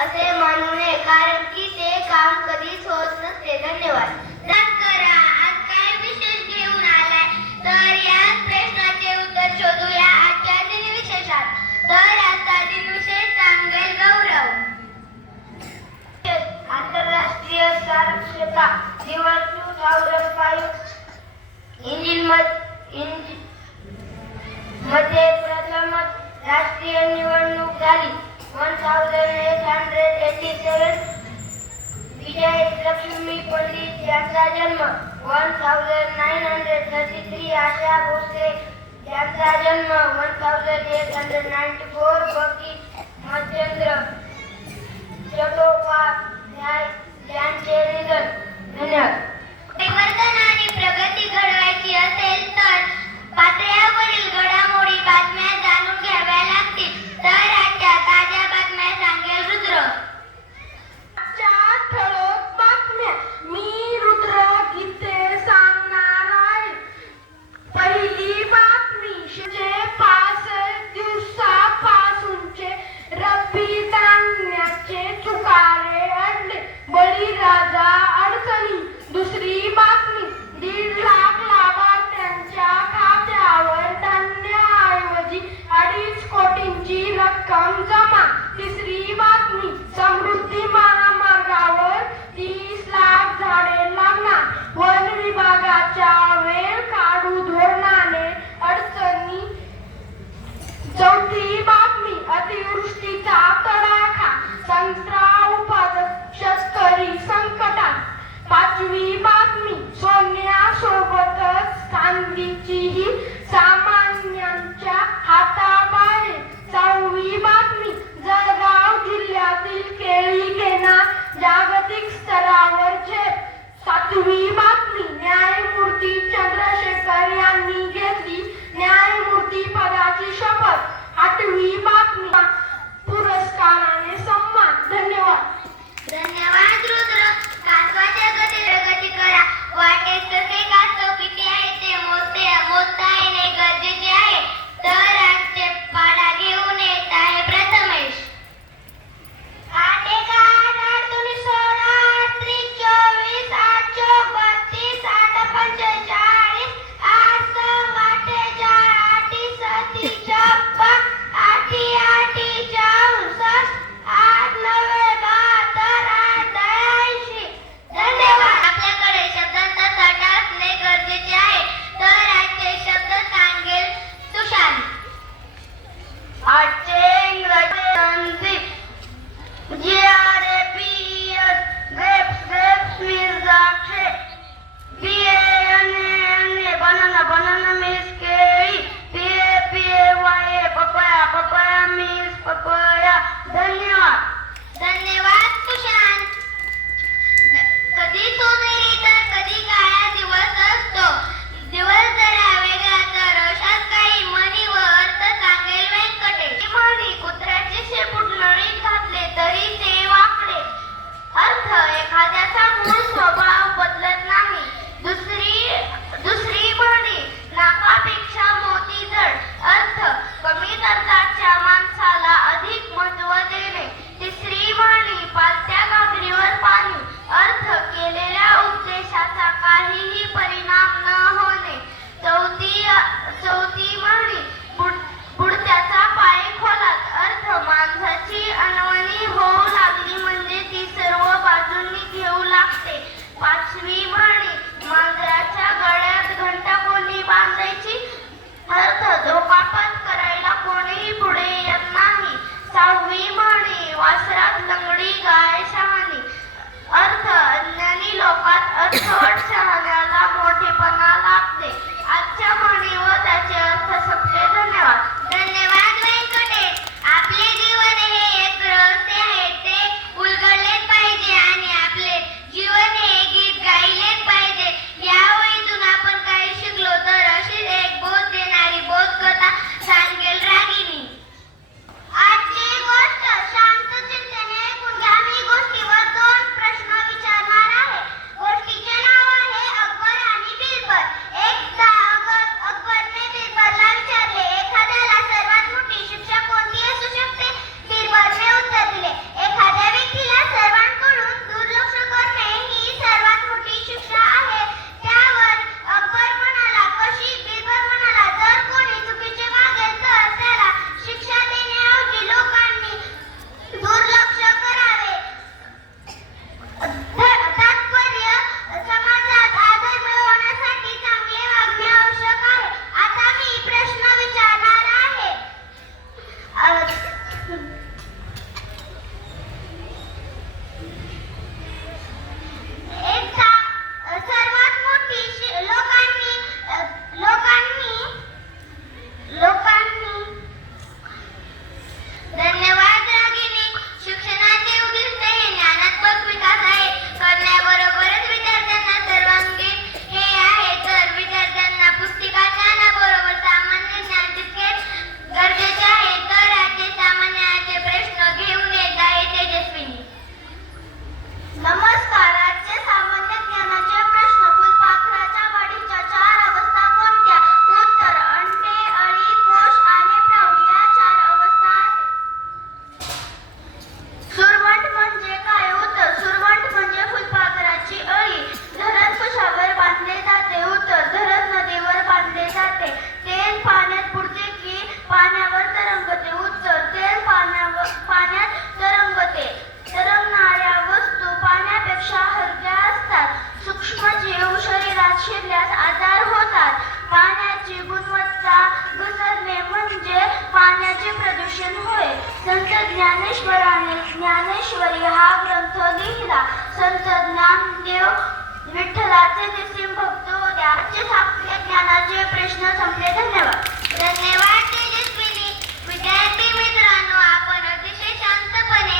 असे म्हणू नये, कारण की ते काम कधीच होत नसते. धन्यवाद. करा, आज काय विशेष घेऊन आलाय? तर याच प्रश्नाचे उत्तर शोधूया आजच्या दिनविशेषात. तर आजचा दिनविशेष सांगेल गौरव. आंतरराष्ट्रीय साक्षरता दिवस 2005 मध्ये प्रथमच राष्ट्रीय निवडणूक झाली. 1887 विजयलक्ष्मी पंडित यांचा जन्म. 1933 आशा भोसले यांचा जन्म. 1194 बंकिमचंद्र चट्टोपाध्याय यांचे निधन. धन्यवाद. परिवर्तन आणि प्रगती घडवायची असेल तर पातळ्यावरील घडामोडी बातम्या जाणून घ्याव्या लागतील. तर आजच्या ताज्या बातम्या सांगेल रुद्र. ठळक बातम्या. मी रुद्र गीते सांगणार आहे. पहिली बातमी. 5 दिवसापासूनचे रब्बी धान्याचे चुकारे अडले, बळीराजा अडचणी. दुसरी बातमी. 1.5 लाख लाभार्थ्यांच्या खात्यावर धान्याऐवजी 2.5 कोटींची रक्कम जमा. तिसरी बातमी. समृद्धी महामार्गावर 30 लाख झाडे लागणार, वन विभागाच्या वेळ काढू धोरणाने अडचणी. चौथी बातमी. अतिवृष्टीचा तडाखा, संत्रा उत्पादक शेतकरी संकटात. पाचवी बातमी. सोन्यासोबतच चांदीचीही सामान्यांच्या हाताबाहेर. 6वी बातमी. जळगाव जिल्ह्यातील केळी घेणार जागतिक स्तरावर झेप. 7वी बातमी. न्यायमूर्ती चंद्रशेखर यांनी घेतली न्यायमूर्ती पदाची शपथ. 8वी बातमी. पुरस्काराने सन्मान. धन्यवाद. धन्यवाद रुद्र. कासवाच्या गतीला गती करा. वाटेत कसे कासव किती आहे ते मोजता येणे गरजेचे आहे. तर आजचे पाढा घेऊन येत आहे प्रथमेश. 8 1 8 8 2 16 8 3 24 8 4 32 8 45 8 6 48 8 7 56 8 8 64 8 9 72 8 83. धन्यवाद. आपल्याकडे शब्दांचा साठा असणे गरजेचे आहे. तर आजचे शब्द सांगेल सुशांत. आजचे इंग्रजी. GRAPES grapes means द्राक्षे. BANANA banana means केळी. PAPAYA papaya means papaya. धन्यवाद. धन्यवाद सुशांत. कधी सोनेरी तर कधी काळा दिवस असतो. दिवस जरा वेगळा तर अशाच काही म्हणी व अर्थ सांगेल व्यंकटेश. म्हणी. कुत्र्याचे शेपूट नळीत घातले तरी ते वाकडे. अर्थ. एखाद्याचा मूळ स्वभाव बदलत नाही. दुसरी म्हणी. नाकापेक्षा मोती जड. अर्थ. कमी दर्जाच्या माणसाला अधिक महत्त्व देणे. तिसरी म्हणी. पालत्या घागरीवर पाणी. अर्थ. केलेल्या उपदेशाचा काहीही परिणाम न होणे. चौथी म्हणी. बुडत्याचा पाय खोलात. अर्थ. माणसाची अनवणी होऊ लागली म्हणजे ती सर्व बाजूंनी घेऊ लागते. 5वी म्हणी. मांजराच्या गळ्यात घंटा कोणी बांधायची. अर्थ. धोकापत करायला कोणीही पुढे येत नाही. 6वी म्हणी. वासरात लंगडी गाय शहाणी. अर्थ. अज्ञानी लोकात अर्थवट शहाण्याला मोठेपणा लागते. आजच्या म्हणी व त्याचे अर्थ संपले. धन्यवाद. धन्यवाद व्यंकटेश. आपले जीवन हे एक रहस्य आहे. ते उलगडलेच पाहिजे आणि आपले जीवन हे गीत गायलेच पाहिजे. या ओळीतून आपण काही शिकलो तर अशीच एक बोध देणारी बोधकथा सांगेल रागिनी. आजची गोष्ट. शांत चित्ताने ऐकून घ्या. मी गोष्टीवर 2 प्रश्न विचारणार आहे. गोष्टीचे नाव आहे अकबर आणि बिरबल. एकदा ज्ञानेश्वरी हा ग्रंथ लिहिला. संत ज्ञानदेव विठ्ठलाचे निसीम भक्त होते. आजचे आपले ज्ञानाचे प्रश्न संपले. धन्यवाद. धन्यवाद तेजस्विनी. विद्यार्थी मित्रांनो, आपण अतिशय शांतपणे